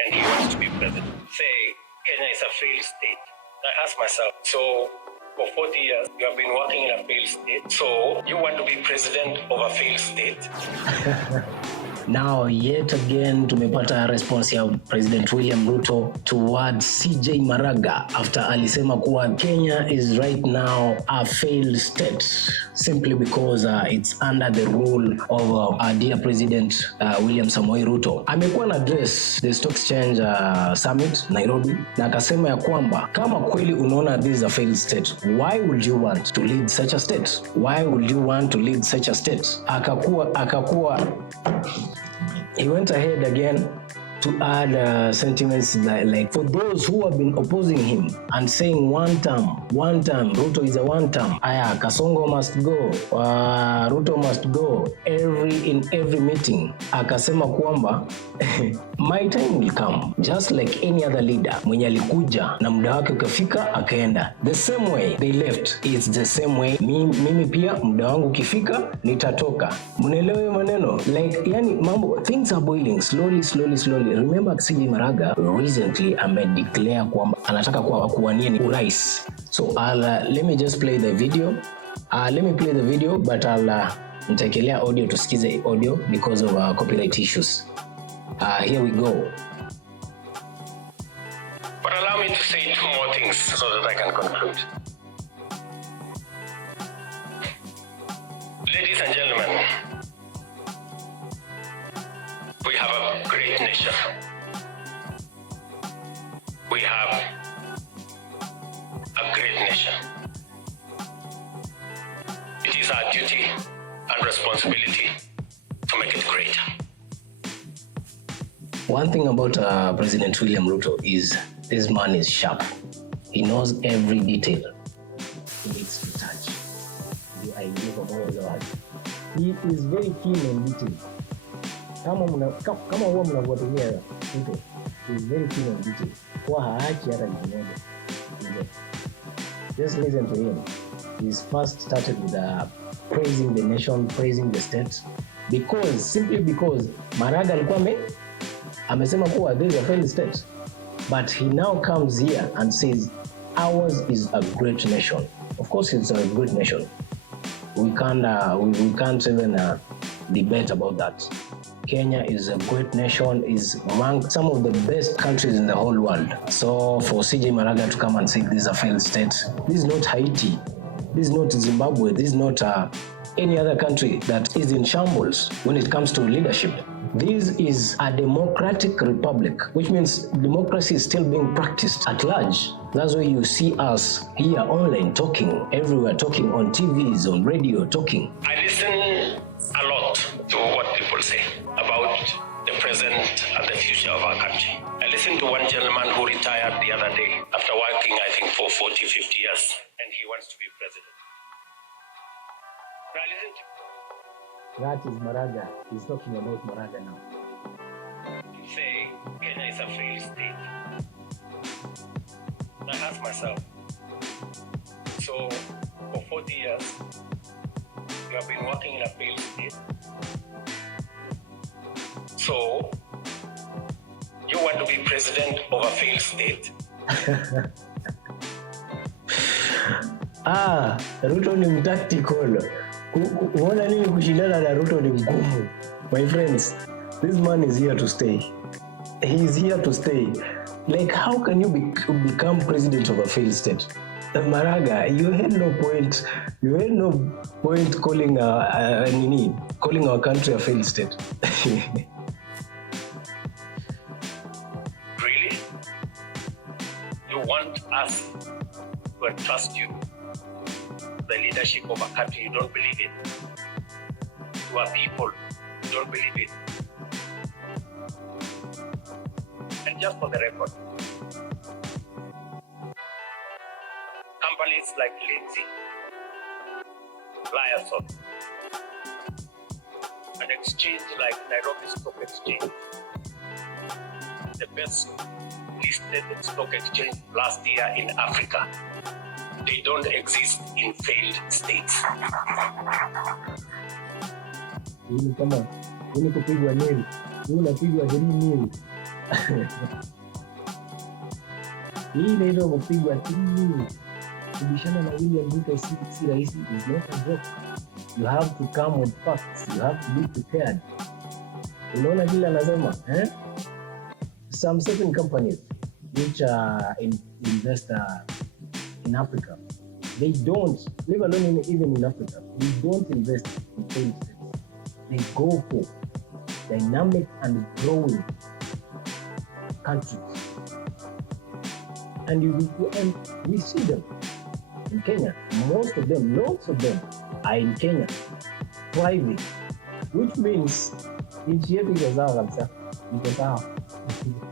and he wants to be president. Say Kenya is a failed state. I ask myself, so for 40 years, you have been working in a failed state. So you want to be president of a failed state? Now, yet again, tumepata response ya President William Ruto towards CJ Maraga after alisema kuwa Kenya is right now a failed state simply because it's under the rule of our dear President William Samoei Ruto. Amekuwa na address the Stock Exchange Summit Nairobi na akasema ya kwamba kama kweli unaona this is a failed state, why would you want to lead such a state? Why would you want to lead such a state? He went ahead again to add sentiments like for those who have been opposing him and saying one term, Ruto is a one term. Aya, Kasongo must go, Ruto must go. In every meeting, akasema kwamba my time will come just like any other leader. Mwenye alikuja na muda wake ukafika akaenda. The same way they left, it's the same way mimi pia muda wangu ukifika nitatoka. Mnaelewa maneno? Like yani mambo, things are boiling slowly. Remember CJ Maraga recently declare kwamba anataka kuwania ni urais. So let me just play the video. Let me play the video but nitakelea audio tusikize audio because of copyright issues. Here we go. But allow me to say two more things so that I can conclude. Ladies and gentlemen, we have a great nation. We have a great nation. It is our duty and responsibility to make it great. One thing about President William Ruto is this man is sharp. He knows every detail he needs to touch. The idea of all the world. He is very keen on detail. Kama huwa mnafuatilia Ruto, he is very keen on detail. Kwa haachi hata kitu moja. Just listen to him. He's first started with praising the nation, praising the state, simply because Maraga alikuwa amesema kuwa there is a failed state, but he now comes here and says ours is a great nation. Of course, it's a great nation. We can't even debate about that. Kenya is a great nation, is among some of the best countries in the whole world. So for CJ Maraga to come and say this is a failed state, this is not Haiti, this is not Zimbabwe, this is not any other country that is in shambles when it comes to leadership. This is a democratic republic, which means democracy is still being practiced at large. That's why you see us here online talking, everywhere talking, on TVs, on radio talking. I listen a lot to what people say about the present and the future of our country. I listened to one gentleman who retired the other day after working, I think, for 40, 50 years, and he wants to be president. But I listened to that is Maraga. He's talking about Maraga now. Say Kenya is a failed state. I ask myself, so for 40 years, you have been working in a failed state. So you want to be president of a failed state? Ruto ni mtactical. Unaona nini kushindana na Ruto ni ngumu. My friends, this man is here to stay. He is here to stay. Like, how can you become president of a failed state? Maraga, you had no point. You had no point calling our country a failed state. Really? You want us to entrust you the leadership of a country you don't believe in, to a people you don't believe in? And just for the record, companies like Lindsay, Liaison, an exchange like Nairobi Stock Exchange, the best listed stock exchange last year in Africa, they don't exist in failed states. Kama kupigwa nini? Unapigwa nini? Hii inaitwa kupigwa timu. Kubishana na William Ruto si rahisi, is not a joke. You have to come with facts, you have to be prepared. Unaona kile anasema some certain companies which invest in Africa, they don't, leave alone even in Africa, they don't invest in failed states. They go for dynamic and growing countries. And we see them in Kenya. Most of them, lots of them are in Kenya, thriving, which means nchi yetu iko sawa kabisa, iko sawa.